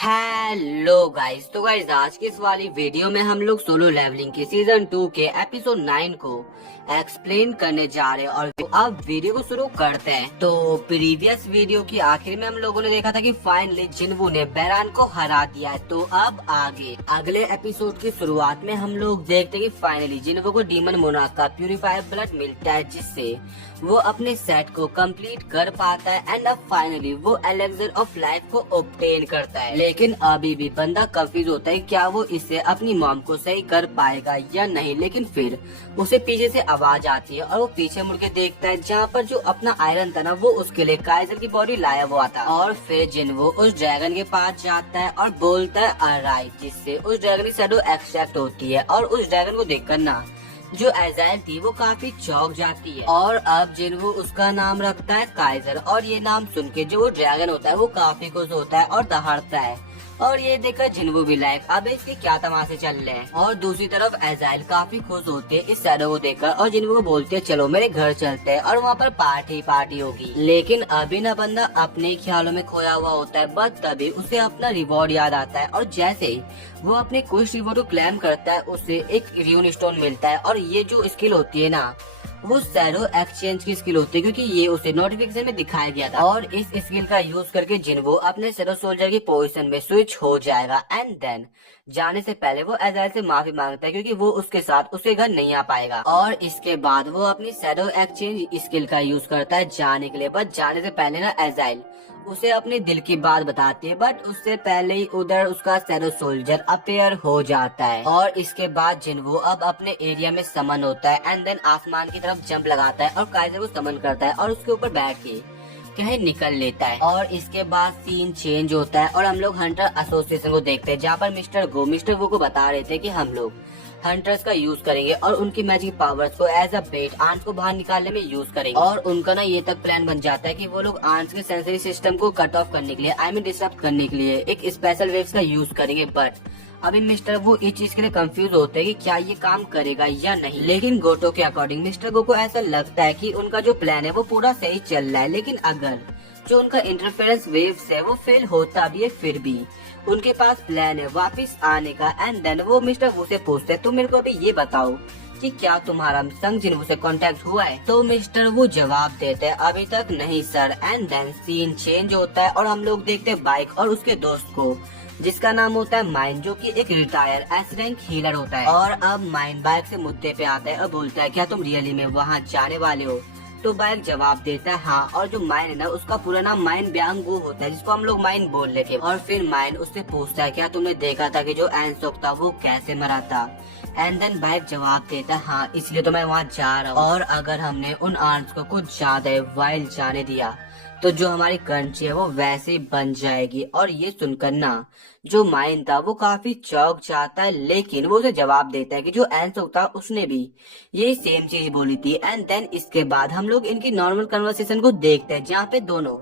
Hello guys. तो guys आज की इस वाली वीडियो में हम लोग सोलो लेवलिंग के सीजन 2 के एपिसोड 9 को एक्सप्लेन करने जा रहे हैं और अब वीडियो को शुरू करते हैं। तो प्रीवियस वीडियो की आखिर में हम लोगों ने देखा था कि फाइनली जिन्वू ने बैरान को हरा दिया है। तो अब आगे अगले एपिसोड की शुरुआत में हम लोग देखते हैं कि फाइनली जिन्वू को डीमन मोनार्क का प्यूरिफायर ब्लड मिलता है, जिससे वो अपने सेट को कंप्लीट कर पाता है एंड अब फाइनली वो एलेक्सर ऑफ लाइफ को ऑब्टेन करता है। लेकिन अभी भी बंदा कंफ्यूज होता है क्या वो इससे अपनी मॉम को सही कर पाएगा या नहीं। लेकिन फिर उसे पीछे से आवाज आती है और वो पीछे मुड़ के देखता है, जहाँ पर जो अपना आयरन था ना वो उसके लिए काइजर की बॉडी लाया हुआ था। और फिर जिन्वू उस ड्रैगन के पास जाता है और बोलता है अराइट, जिससे उस ड्रैगन की शैडो एक्सट्रैक्ट होती है और उस ड्रैगन को देखकर ना जो एजाइल थी वो काफी चौंक जाती है। और अब जिन्वू उसका नाम रखता है काइजर और ये नाम सुन के जो वो ड्रैगन होता है वो काफी खुश होता है और दहाड़ता है। और ये देखकर जिन्वू भी लाइक अब इसके क्या तमाशे चल रहे हैं। और दूसरी तरफ एजाइल काफी खुश होते हैं इस शैडो को देखकर और जिन्वू को बोलते हैं चलो मेरे घर चलते हैं और वहाँ पर पार्टी होगी। लेकिन अभी ना बंदा अपने ख्यालों में खोया हुआ होता है, बट तभी उसे अपना रिवॉर्ड याद आता है और जैसे वो अपने कुछ रिवॉर्ड को क्लेम करता है उसे एक र्यून स्टोन मिलता है। और ये जो स्किल होती है ना वो शैडो एक्सचेंज की स्किल होती है, क्योंकि ये उसे नोटिफिकेशन में दिखाया गया था। और इस स्किल का यूज करके जिन्वू अपने शैडो सोल्जर की पोजीशन में स्विच हो जाएगा एंड देन जाने से पहले वो एजाइल से माफी मांगता है, क्योंकि वो उसके साथ उसके घर नहीं आ पाएगा। और इसके बाद वो अपनी शैडो एक्सचेंज स्किल का यूज करता है जाने के लिए, बट जाने से पहले ना एजाइल उसे अपने दिल की बात बताती है, बट उससे पहले ही उधर उसका शैडो सोल्जर अपेयर हो जाता है। और इसके बाद जिन्वू अब अपने एरिया में समन होता है एंड देन आसमान की तरफ जंप लगाता है और काइजर को समन करता है और उसके ऊपर बैठ के कहीं निकल लेता है। और इसके बाद सीन चेंज होता है और हम लोग हंटर एसोसिएशन को देखते हैं, जहाँ पर मिस्टर गो को बता रहे थे कि हम लोग हंटर्स का यूज करेंगे और उनकी मैजिक पावर्स को एज अ बेट आंट्स को बाहर निकालने में यूज करेंगे। और उनका ना ये तक प्लान बन जाता है कि वो लोग आंट्स के सेंसरी सिस्टम को कट ऑफ करने के लिए डिस्टर्ब करने के लिए एक स्पेशल वेव्स का यूज करेंगे। बट अभी मिस्टर वो इस चीज के लिए कंफ्यूज होते हैं कि क्या ये काम करेगा या नहीं। लेकिन गोटो के अकॉर्डिंग मिस्टर गो को ऐसा लगता है कि उनका जो प्लान है वो पूरा सही चल रहा है। लेकिन अगर जो उनका इंटरफेरेंस वेव्स है वो फेल होता भी है, फिर भी उनके पास प्लान है वापस आने का। एंड देन वो मिस्टर वो से पूछते हैं तो मेरे को अभी ये बताओ कि क्या तुम्हारा संग जिन्वू से कांटेक्ट हुआ है। तो मिस्टर वो जवाब देते हैं अभी तक नहीं sir. And then scene change होता है और हम लोग देखते हैं बाइक और उसके दोस्त को, जिसका नाम होता है माइन, जो कि एक रिटायर एस रैंक हीलर होता है। और अब माइन बाइक से मुद्दे पे आता है और बोलता है क्या तुम रियली में वहाँ जाने वाले हो। तो बाइक जवाब देता है हाँ। और जो माइन है ना उसका पूरा नाम माइन ब्यांगो होता है, जिसको हम लोग माइन बोल लेते हैं। और फिर माइन उससे पूछता है क्या तुमने देखा था कि जो एनसोक था वो कैसे मरा था। एंड देन बाइक जवाब देता है हाँ, इसलिए तो मैं वहाँ जा रहा हूँ। और अगर हमने उन आंट्स को कुछ ज्यादा वाइल्ड जाने दिया तो जो हमारी कंट्री है वो वैसे ही बन जाएगी। और ये सुनकर ना जो माइन था वो काफी चौंक जाता है, लेकिन वो उसे जवाब देता है कि जो एनसोक था उसने भी यही सेम चीज बोली थी। एंड देन इसके बाद हम लोग इनकी नॉर्मल कन्वर्सेशन को देखते हैं, जहाँ पे दोनों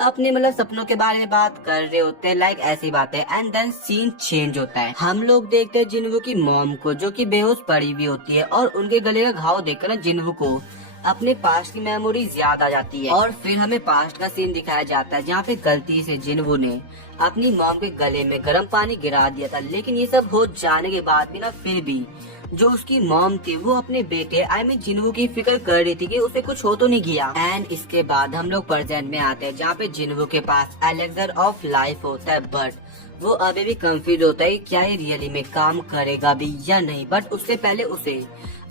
अपने सपनों के बारे में बात कर रहे होते हैं, लाइक ऐसी बातें। एंड देन सीन चेंज होता है, हम लोग देखते हैं जिन्वू की मॉम को, जो कि बेहोश पड़ी हुई होती है। और उनके गले का घाव देखकर ना जिन्वू को अपने पास्ट की मेमोरीज याद आ जाती है। और फिर हमें पास्ट का सीन दिखाया जाता है, जहाँ पे गलती से जिन्वू ने अपनी मॉम के गले में गर्म पानी गिरा दिया था। लेकिन ये सब हो जाने के बाद भी ना फिर भी जो उसकी मॉम थी वो अपने बेटे जिन्वू की फिक्र कर रही थी कि उसे कुछ हो तो नहीं गया। एंड इसके बाद हम लोग प्रेजेंट में आते हैं, जहाँ पे जिन्वू के पास एलेक्सर ऑफ लाइफ होता है, बट वो अभी भी कंफ्यूज होता है क्या ये रियली में काम करेगा भी या नहीं। बट उससे पहले उसे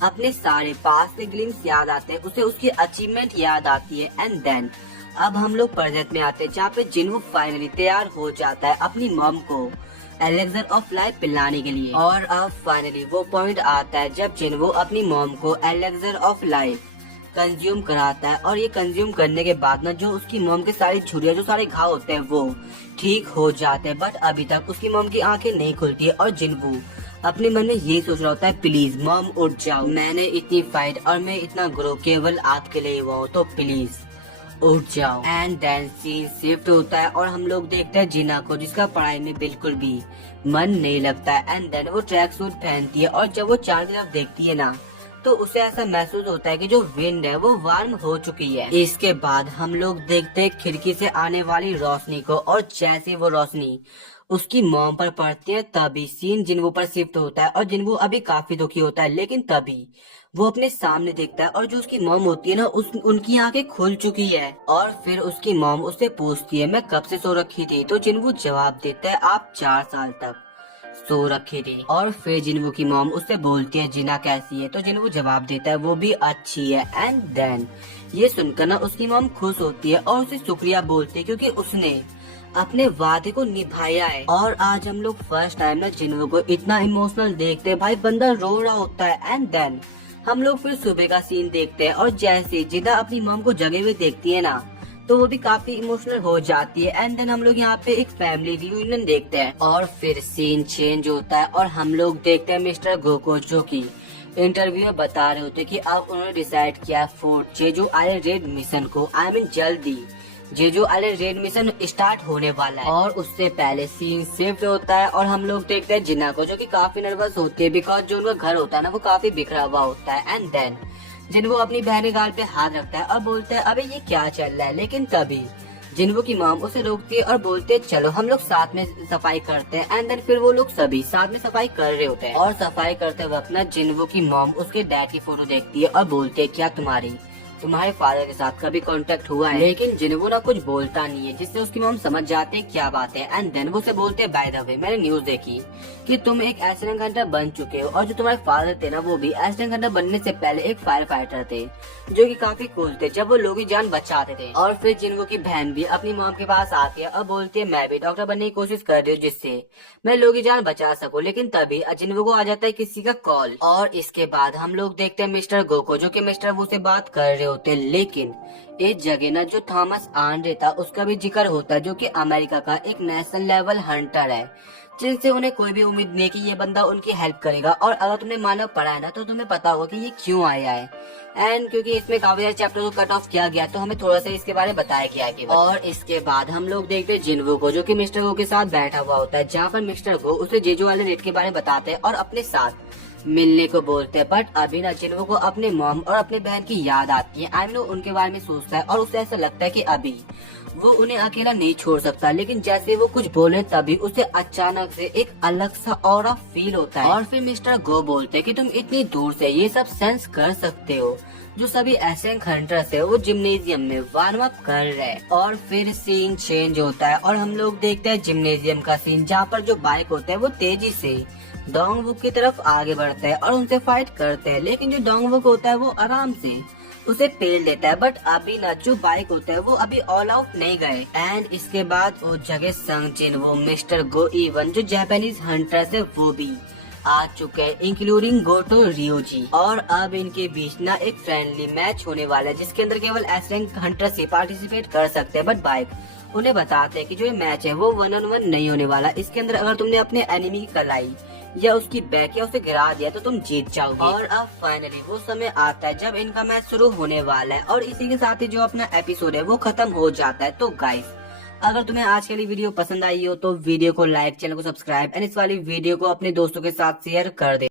अपने सारे पास्ट के ग्लिम्स याद आते हैं, उसे उसकी अचीवमेंट याद आती है। एंड देन अब हम लोग प्रेजेंट में आते हैं, जहाँ पे जिन्वू फाइनली तैयार हो जाता है अपनी मॉम को एलेक्सर ऑफ लाइफ पिलाने के लिए। और अब फाइनली वो पॉइंट आता है जब जिन्वू अपनी मॉम को एलेक्सर ऑफ लाइफ कंज्यूम कराता है। और ये कंज्यूम करने के बाद ना जो उसकी मॉम के सारी छुरियां, जो सारे घाव होते हैं वो ठीक हो जाते हैं। बट अभी तक उसकी मॉम की आंखें नहीं खुलती है और जिन्वू अपने मन में यही सोच रहा होता है प्लीज मॉम उठ जाओ, मैंने इतनी फाइट और मैं इतना ग्रो केवल आपके लिए हुआ हूँ, तो प्लीज उठ जाओ। एंड देन सीन शिफ्ट होता है और हम लोग देखते हैं जिना को, जिसका पढ़ाई में बिल्कुल भी मन नहीं लगता है। एंड देन वो ट्रैक सूट पहनती है और जब वो चांद की तरफ देखती है ना तो उसे ऐसा महसूस होता है कि जो विंड है वो वार्म हो चुकी है। इसके बाद हम लोग देखते हैं खिड़की से आने वाली रोशनी को, और जैसे वो रोशनी उसकी मॉम पर पड़ती है। तभी सीन जिन्वो पर शिफ्ट होता है और जिन्वो अभी काफी दुखी होता है, लेकिन तभी वो अपने सामने देखता है और जो उसकी मॉम होती है ना, उनकी आंखें खुल चुकी है। और फिर उसकी मॉम उससे पूछती है, मैं कब से सो रखी थी? तो जिन्वो जवाब देता है, आप 4 साल तक सो रखी थी। और फिर जिन्वो की मॉम उससे बोलती है, जिना कैसी है? तो जिन्वो जवाब देता है, वो भी अच्छी है। एंड देन ये सुनकर ना उसकी मॉम खुश होती है और उसे शुक्रिया बोलती है क्योंकि उसने अपने वादे को निभाया है। और आज हम लोग फर्स्ट टाइम ना जिन्वो को इतना इमोशनल देखते हैं, भाई बंदा रो रहा होता है। एंड देन हम लोग फिर सुबह का सीन देखते हैं और जैसे जिना अपनी मॉम को जगे हुए देखती है ना, तो वो भी काफी इमोशनल हो जाती है। एंड देन हम लोग यहाँ पे एक फैमिली रियूनियन देखते हैं और फिर सीन चेंज होता है और हम लोग देखते हैं मिस्टर गोको जो की इंटरव्यू में बता रहे होते कि अब उन्होंने डिसाइड किया फोर्ट जेजू आइलैंड रेड मिशन को, आई मीन जल्दी Jeju island raid mission start होने वाला है। और उससे पहले सीन शिफ्ट होता है और हम लोग देखते हैं जिन्ना को जो कि काफी नर्वस होती है बिकॉज जो उनका घर होता है ना वो काफी बिखरा हुआ होता है। एंड देन जिन्वो अपनी बहन के गाल पे हाथ रखता है और बोलता है, अबे ये क्या चल रहा है? लेकिन तभी जिन्वो की मॉम उसे रोकती है और बोलते हैं, चलो हम लोग साथ में सफाई करते हैं। एंड देन फिर वो लोग सभी साथ में सफाई कर रहे होते हैं और सफाई करते वक्त ना जिन्वो की मॉम उसके डैड की फोटो देखती है और बोलते है, क्या तुम्हारे फादर के साथ कभी कांटेक्ट हुआ है? लेकिन जिन्वो ना कुछ बोलता नहीं है, जिससे उसकी मॉम समझ जाते हैं क्या बात है। एंड देन वो से बोलते हैं, बाय द वे मैंने न्यूज देखी कि तुम एक एक्सीडेंट हंटर बन चुके हो और जो तुम्हारे फादर थे ना वो भी एक्सीडेंट हंटर बनने से पहले एक फायर फाइटर थे जो कि काफी कूल थे जब वो लोगों की जान बचाते थे। और फिर जिन्वो की बहन भी अपनी मॉम के पास आती है और बोलती है, मैं भी डॉक्टर बनने की कोशिश कर रही हूँ जिससे मैं लोगों की जान बचा सकूं। लेकिन तभी जिन्वो को आ जाता है किसी का कॉल और इसके बाद हम लोग देखते हैं मिस्टर गोको जो कि मिस्टर वो से बात कर रहे होते हैं। लेकिन एक जगह ना जो थॉमस आंड्रे था उसका भी जिक्र होता है जो कि अमेरिका का एक नेशनल लेवल हंटर है, जिनसे उन्हें कोई भी उम्मीद नहीं कि ये बंदा उनकी हेल्प करेगा। और अगर तुमने मानव पढ़ा है ना तो तुम्हें पता होगा कि ये क्यों आया है। एंड क्योंकि इसमें काफी सारे चैप्टर को कट ऑफ किया गया तो हमें थोड़ा सा इसके बारे में बताया गया है। और इसके बाद हम लोग देखते हैं जिन्वो को जो कि मिस्टर गो के साथ बैठा हुआ होता है, जहाँ पर मिस्टर गो उसे जेजू वाले रेट के बारे में बताते हैं और अपने साथ मिलने को बोलते हैं। बट अभी ना जिन्वो को अपने मॉम और अपने बहन की याद आती है। आई मीन उनके बारे में सोचता है और उसे ऐसा लगता है कि अभी वो उन्हें अकेला नहीं छोड़ सकता। लेकिन जैसे वो कुछ बोले तभी उसे अचानक से एक अलग सा ऑरा फील होता है। और फिर मिस्टर गो बोलते हैं कि तुम इतनी दूर से ये सब सेंस कर सकते हो। जो सभी एसेंट हंटर्स है वो जिम्नेजियम में वार्म अप कर रहे हैं। और फिर सीन चेंज होता है और हम लोग देखते हैं जिम्नेजियम का सीन, जहाँ पर जो बाइक होता है वो तेजी से डोंगवुक की तरफ आगे बढ़ता है और उनसे फाइट करते हैं। लेकिन जो डोंगवुक होता है वो आराम से उसे पेल देता है। बट अभी ना जो बाइक होता है वो अभी ऑल आउट नहीं गए। एंड इसके बाद वो जगह संग जिन्वो मिस्टर गो इवन जो जापानीज हंटर्स है वो भी आ चुके हैं, इंक्लूडिंग गोटो रियोजी। और अब इनके बीच ना एक फ्रेंडली मैच होने वाला है जिसके अंदर केवल एसेंट हंटर्स ही पार्टिसिपेट कर सकते हैं। बट बाइक उन्हें बताते हैं कि जो ये मैच है वो 1-on-1 नहीं होने वाला। इसके अंदर अगर तुमने अपने एनिमी की कलाई या उसकी बैक या उसे गिरा दिया तो तुम जीत जाओगे। और अब फाइनली वो समय आता है जब इनका मैच शुरू होने वाला है और इसी के साथ ही जो अपना एपिसोड है वो खत्म हो जाता है। तो गाइस अगर तुम्हें आज के लिए वीडियो पसंद आई हो तो वीडियो को लाइक, चैनल को सब्सक्राइब एंड इस वाली वीडियो को अपने दोस्तों के साथ शेयर कर दे।